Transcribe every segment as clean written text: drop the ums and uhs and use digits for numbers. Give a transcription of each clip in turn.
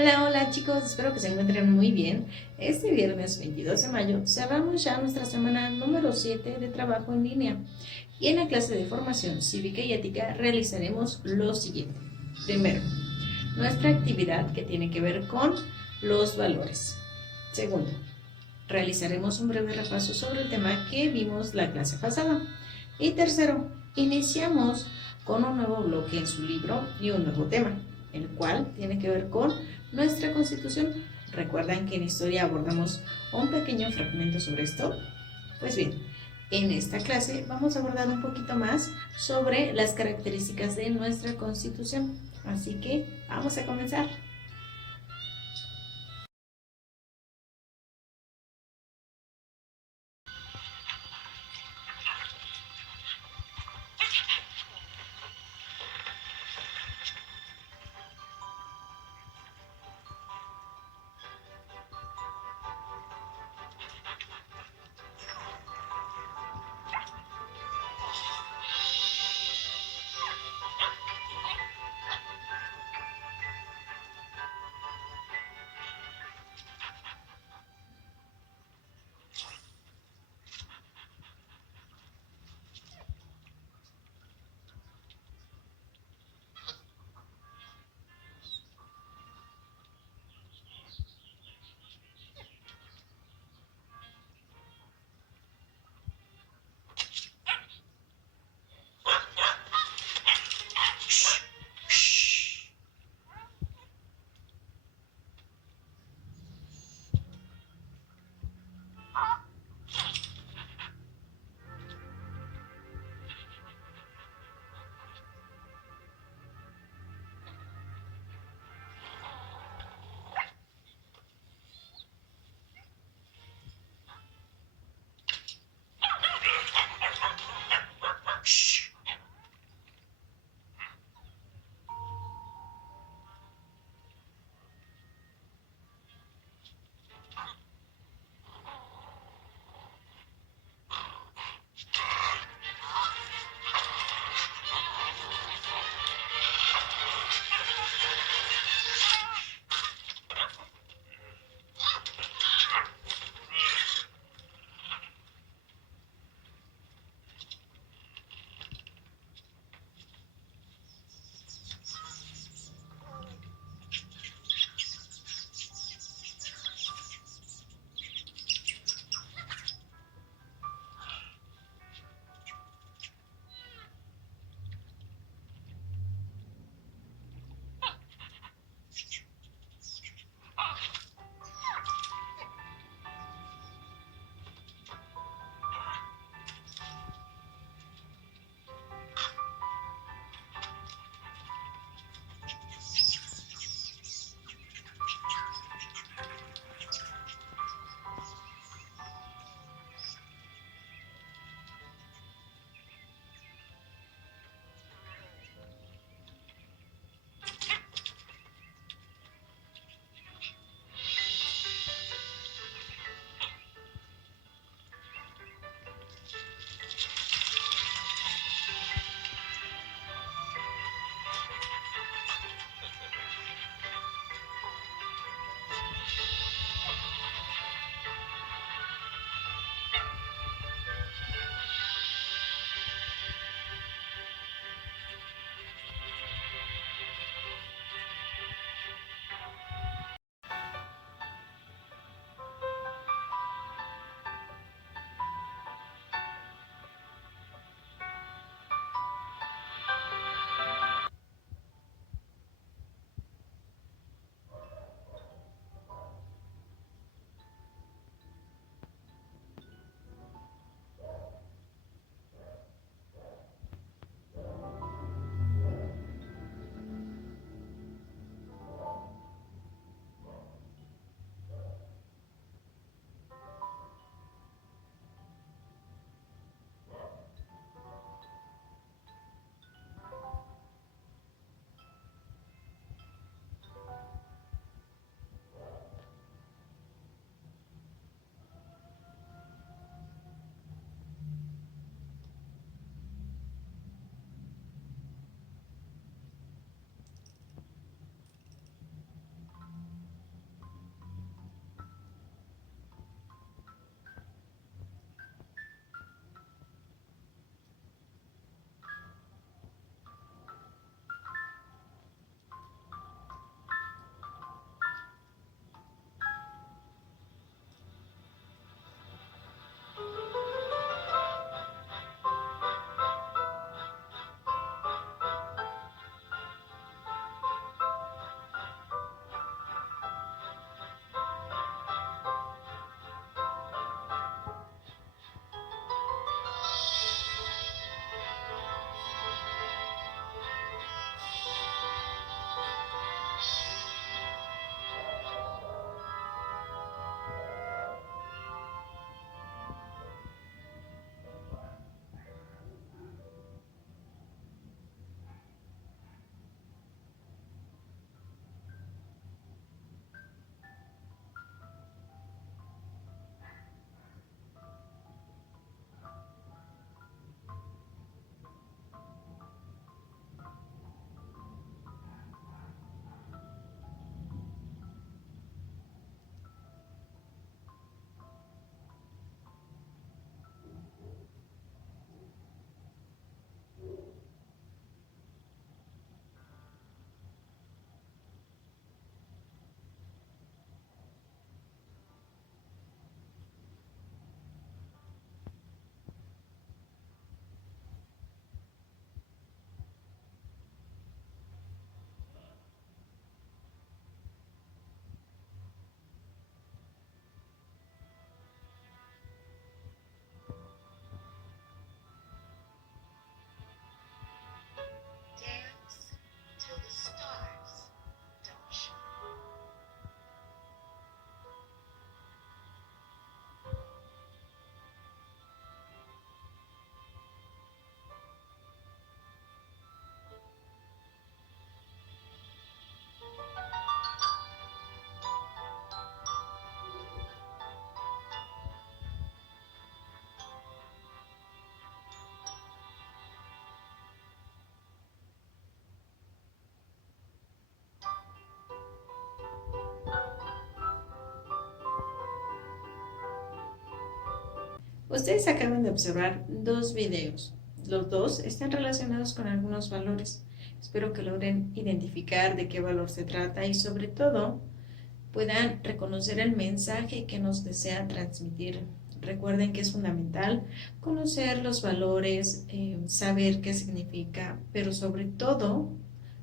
Hola, hola chicos, espero que se encuentren muy bien. Este viernes 22 de mayo cerramos ya nuestra semana número 7 de trabajo en línea y en la clase de formación cívica y ética realizaremos lo siguiente. Primero, nuestra actividad que tiene que ver con los valores. Segundo, realizaremos un breve repaso sobre el tema que vimos la clase pasada. Y tercero, iniciamos con un nuevo bloque en su libro y un nuevo tema, el cual tiene que ver con nuestra Constitución. ¿Recuerdan que en historia abordamos un pequeño fragmento sobre esto? Pues bien, en esta clase vamos a abordar un poquito más sobre las características de nuestra Constitución. Así que vamos a comenzar. Ustedes acaban de observar dos videos. Los dos están relacionados con algunos valores. Espero que logren identificar de qué valor se trata y sobre todo puedan reconocer el mensaje que nos desea transmitir. Recuerden que es fundamental conocer los valores, saber qué significa, pero sobre todo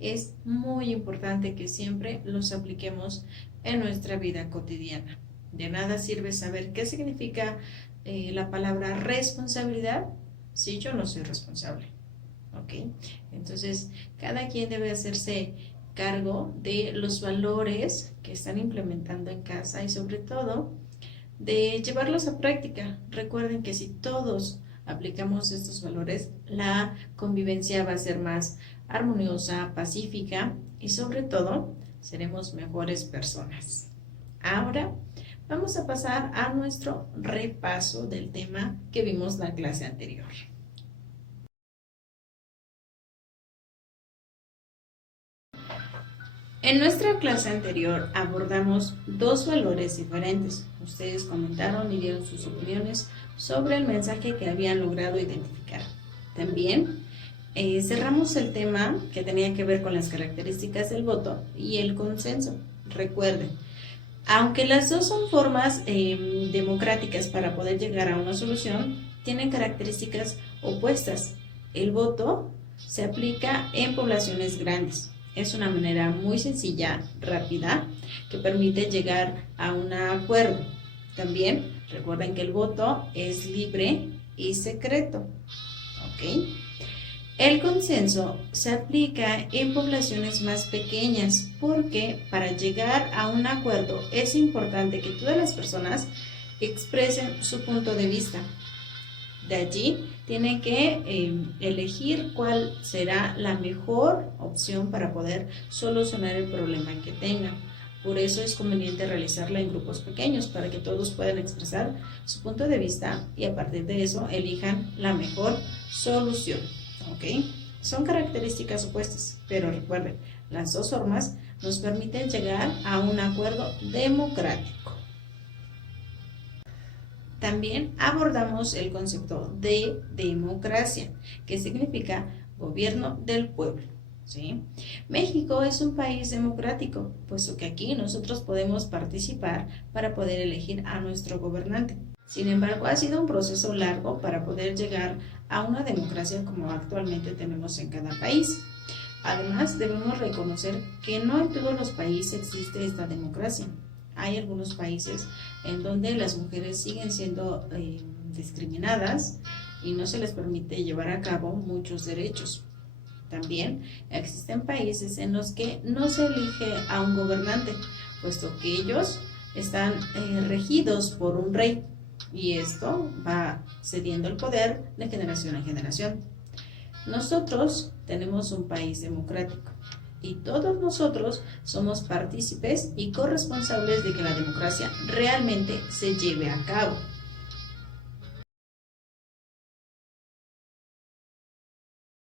es muy importante que siempre los apliquemos en nuestra vida cotidiana. De nada sirve saber qué significa la palabra responsabilidad si yo no soy responsable. ¿Ok? Entonces, cada quien debe hacerse cargo de los valores que están implementando en casa y sobre todo de llevarlos a práctica. Recuerden que si todos aplicamos estos valores, la convivencia va a ser más armoniosa, pacífica y sobre todo seremos mejores personas. Ahora vamos a pasar a nuestro repaso del tema que vimos la clase anterior. En nuestra clase anterior abordamos dos valores diferentes. Ustedes comentaron y dieron sus opiniones sobre el mensaje que habían logrado identificar. También cerramos el tema que tenía que ver con las características del voto y el consenso. Recuerden, aunque las dos son formas democráticas para poder llegar a una solución, tienen características opuestas. El voto se aplica en poblaciones grandes. Es una manera muy sencilla, rápida, que permite llegar a un acuerdo. También recuerden que el voto es libre y secreto. ¿Ok? El consenso se aplica en poblaciones más pequeñas porque para llegar a un acuerdo es importante que todas las personas expresen su punto de vista. De allí tienen que elegir cuál será la mejor opción para poder solucionar el problema que tengan. Por eso es conveniente realizarla en grupos pequeños para que todos puedan expresar su punto de vista y a partir de eso elijan la mejor solución. ¿Ok? Son características opuestas, pero recuerden, las dos formas nos permiten llegar a un acuerdo democrático. También abordamos el concepto de democracia, que significa gobierno del pueblo. ¿Sí? México es un país democrático, puesto que aquí nosotros podemos participar para poder elegir a nuestro gobernante. Sin embargo, ha sido un proceso largo para poder llegar a una democracia como actualmente tenemos en cada país. Además, debemos reconocer que no en todos los países existe esta democracia. Hay algunos países en donde las mujeres siguen siendo discriminadas y no se les permite llevar a cabo muchos derechos. También existen países en los que no se elige a un gobernante, puesto que ellos están regidos por un rey y esto va cediendo el poder de generación en generación. Nosotros tenemos un país democrático y todos nosotros somos partícipes y corresponsables de que la democracia realmente se lleve a cabo.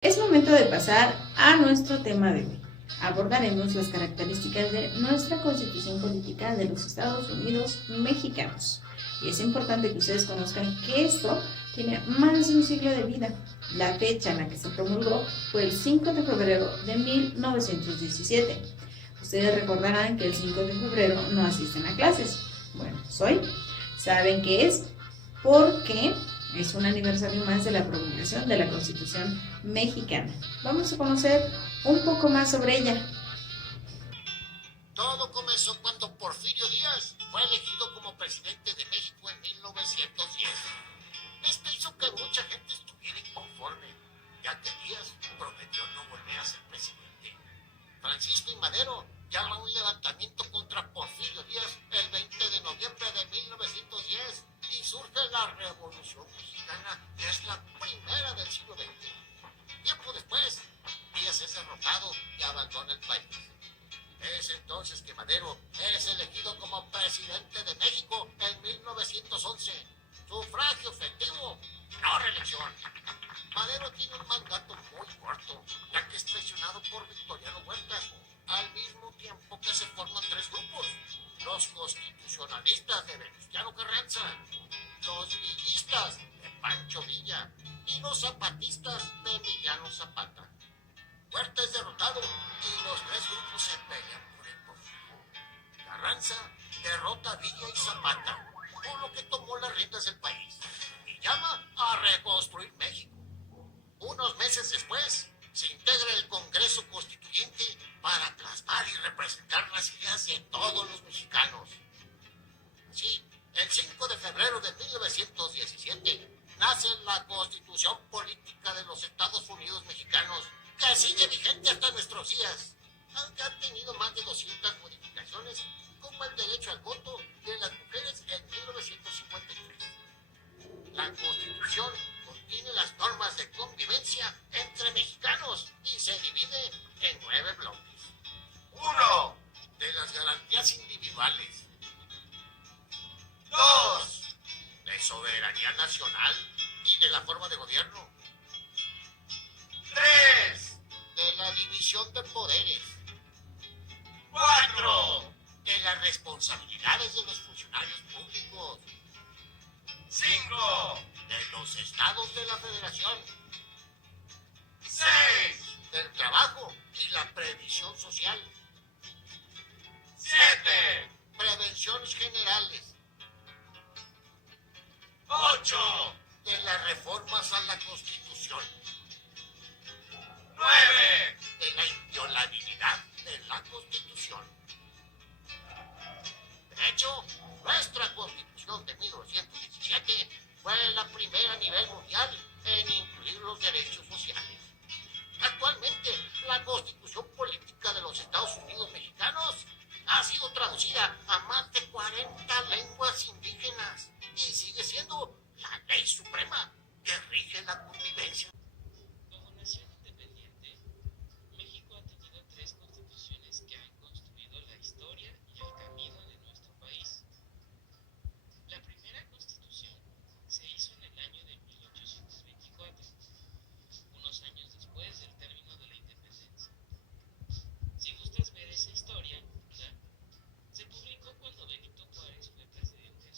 Es momento de pasar a nuestro tema de hoy. Abordaremos las características de nuestra Constitución Política de los Estados Unidos Mexicanos. Y es importante que ustedes conozcan que esto tiene más de un siglo de vida. La fecha en la que se promulgó fue el 5 de febrero de 1917. Ustedes recordarán que el 5 de febrero no asisten a clases. Bueno, pues hoy saben que es porque es un aniversario más de la promulgación de la Constitución Mexicana. Vamos a conocer un poco más sobre ella. Todo comenzó cuando Porfirio Díaz fue elegido como presidente de México en 1910. Esto hizo que mucha gente estuviera inconforme, ya que Díaz prometió no volver a ser presidente. Francisco I. Madero llama un levantamiento contra Porfirio Díaz el 20 de noviembre de 1910 y surge la Revolución Mexicana, que es la primera del siglo XX. Tiempo después, Díaz es derrotado y abandona el país. Es entonces que Madero es elegido como presidente de México en 1911. Sufragio efectivo, no reelección. Madero tiene un mandato muy corto, ya que es traicionado por Victoriano Huerta, al mismo tiempo que se forman tres grupos: los constitucionalistas de Venustiano Carranza, los villistas de Pancho Villa y los zapatistas de Emiliano Zapata. Huerta es derrotado y los tres grupos se pelean por el poder. Carranza derrota a Villa y Zapata, por lo que tomó las riendas del país y llama a reconstruir México. Unos meses después, se integra el Congreso Constituyente para plasmar y representar las ideas de todos los mexicanos. Así, el 5 de febrero de 1917 nace la Constitución Política de los Estados Unidos Mexicanos, que sigue vigente hasta nuestros días, aunque ha tenido más de 200 modificaciones, como el derecho al voto de las mujeres en 1953. La Constitución contiene las normas de convivencia entre mexicanos y se divide en 9 bloques. 1. De las garantías individuales. 2. De soberanía nacional y de la forma de gobierno. 3. De la división de poderes. 4. De las responsabilidades de los funcionarios públicos. 5. De los estados de la federación. 6. Del trabajo y la previsión social. 7. Prevenciones generales. 8. De las reformas a la Constitución. 9. De la inviolabilidad de la Constitución. De hecho, nuestra Constitución de 1917 fue la primera a nivel mundial en incluir los derechos sociales. Actualmente, la Constitución Política de los Estados Unidos Mexicanos ha sido traducida a más de 40 lenguas indígenas y sigue siendo la ley suprema que rige la convivencia. Como nación independiente, México ha tenido 3 constituciones que han construido la historia y el camino de nuestro país. La primera constitución se hizo en el año de 1824, unos años después del término de la independencia. Si gustas ver esa historia, se publicó cuando Benito Juárez fue presidente de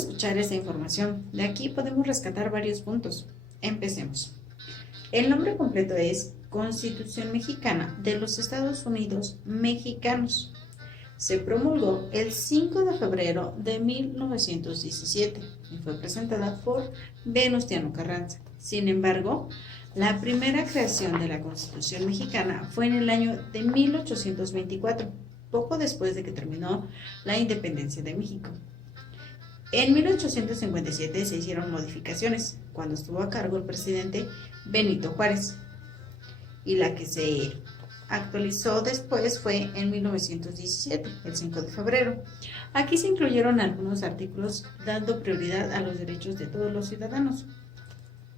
escuchar esta información. De aquí podemos rescatar varios puntos. Empecemos. El nombre completo es Constitución Mexicana de los Estados Unidos Mexicanos. Se promulgó el 5 de febrero de 1917 y fue presentada por Venustiano Carranza. Sin embargo, la primera creación de la Constitución Mexicana fue en el año de 1824, poco después de que terminó la independencia de México. En 1857 se hicieron modificaciones, cuando estuvo a cargo el presidente Benito Juárez, y la que se actualizó después fue en 1917, el 5 de febrero. Aquí se incluyeron algunos artículos dando prioridad a los derechos de todos los ciudadanos,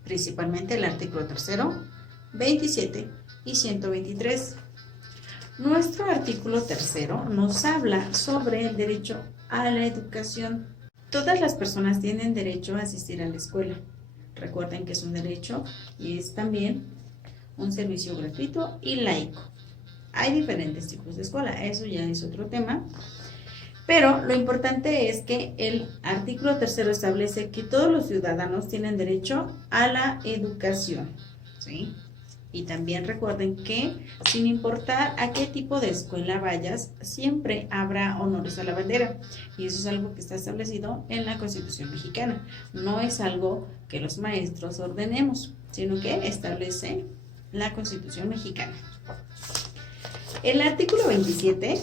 principalmente el artículo 3, 27 y 123. Nuestro artículo 3 nos habla sobre el derecho a la educación. Todas las personas tienen derecho a asistir a la escuela. Recuerden que es un derecho y es también un servicio gratuito y laico. Hay diferentes tipos de escuela, eso ya es otro tema. Pero lo importante es que el artículo 3 establece que todos los ciudadanos tienen derecho a la educación, ¿sí? Y también recuerden que sin importar a qué tipo de escuela vayas, siempre habrá honores a la bandera. Y eso es algo que está establecido en la Constitución Mexicana. No es algo que los maestros ordenemos, sino que establece la Constitución Mexicana. El artículo 27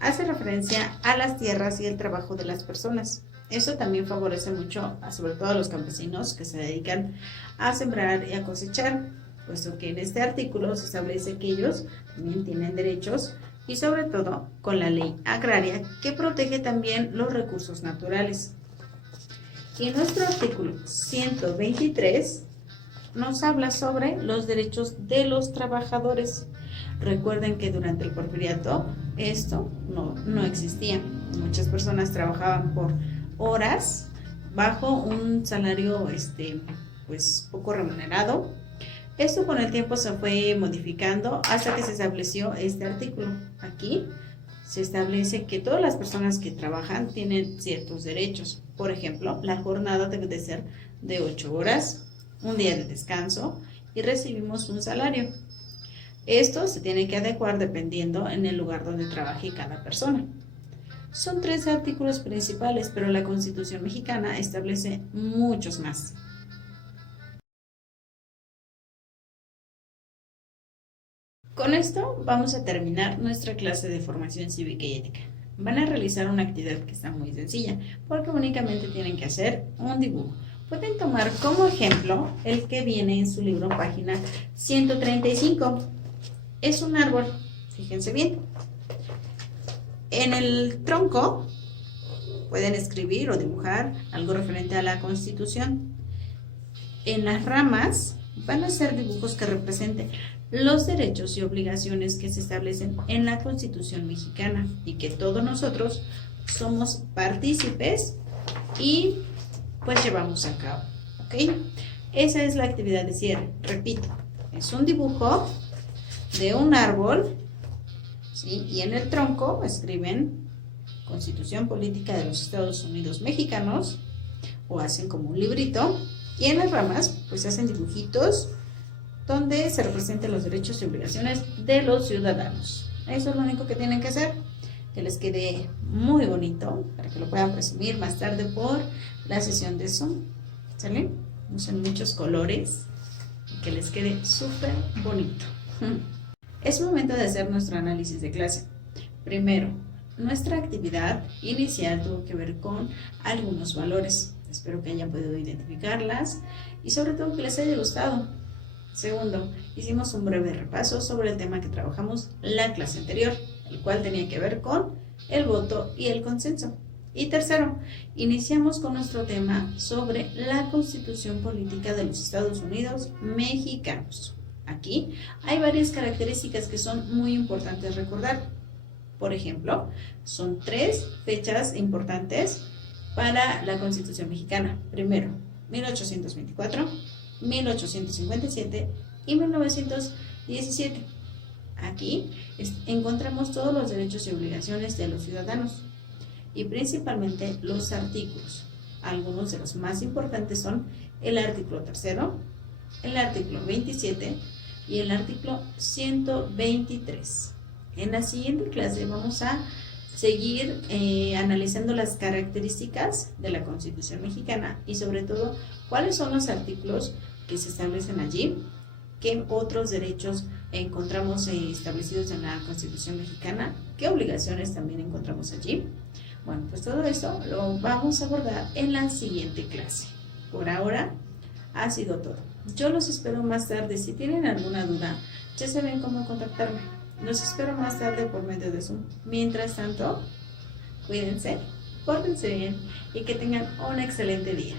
hace referencia a las tierras y el trabajo de las personas. Eso también favorece mucho, sobre todo a los campesinos que se dedican a sembrar y a cosechar, puesto que en este artículo se establece que ellos también tienen derechos y sobre todo con la ley agraria que protege también los recursos naturales. Y nuestro artículo 123 nos habla sobre los derechos de los trabajadores. Recuerden que durante el porfiriato esto no existía. Muchas personas trabajaban por horas bajo un salario pues poco remunerado. Esto con el tiempo se fue modificando hasta que se estableció este artículo. Aquí se establece que todas las personas que trabajan tienen ciertos derechos. Por ejemplo, la jornada debe de ser de 8 horas, un día de descanso y recibimos un salario. Esto se tiene que adecuar dependiendo en el lugar donde trabaje cada persona. Son 3 artículos principales, pero la Constitución Mexicana establece muchos más. Con esto vamos a terminar nuestra clase de formación cívica y ética. Van a realizar una actividad que está muy sencilla, porque únicamente tienen que hacer un dibujo. Pueden tomar como ejemplo el que viene en su libro, página 135. Es un árbol, fíjense bien. En el tronco pueden escribir o dibujar algo referente a la Constitución. En las ramas van a ser dibujos que representen los derechos y obligaciones que se establecen en la Constitución Mexicana y que todos nosotros somos partícipes y pues llevamos a cabo, ¿ok? Esa es la actividad de cierre. Repito, es un dibujo de un árbol, ¿sí? Y en el tronco escriben Constitución Política de los Estados Unidos Mexicanos o hacen como un librito, y en las ramas pues hacen dibujitos donde se representan los derechos y obligaciones de los ciudadanos. Eso es lo único que tienen que hacer, que les quede muy bonito para que lo puedan presumir más tarde por la sesión de Zoom. ¿Sale? Usen muchos colores y que les quede súper bonito. Es momento de hacer nuestro análisis de clase. Primero, nuestra actividad inicial tuvo que ver con algunos valores. Espero que hayan podido identificarlas y sobre todo que les haya gustado. Segundo, hicimos un breve repaso sobre el tema que trabajamos la clase anterior, el cual tenía que ver con el voto y el consenso. Y tercero, iniciamos con nuestro tema sobre la Constitución Política de los Estados Unidos Mexicanos. Aquí hay varias características que son muy importantes recordar. Por ejemplo, son 3 fechas importantes para la Constitución Mexicana. Primero, 1824, 1857 y 1917. Aquí encontramos todos los derechos y obligaciones de los ciudadanos y principalmente los artículos. Algunos de los más importantes son el artículo 3º, el artículo 27 y el artículo 123. En la siguiente clase vamos a seguir analizando las características de la Constitución mexicana y sobre todo cuáles son los artículos que se establecen allí, qué otros derechos encontramos establecidos en la Constitución mexicana, qué obligaciones también encontramos allí. Bueno, pues todo eso lo vamos a abordar en la siguiente clase. Por ahora ha sido todo. Yo los espero más tarde. Si tienen alguna duda, ya saben cómo contactarme. Los espero más tarde por medio de Zoom. Mientras tanto, cuídense, pórtense bien y que tengan un excelente día.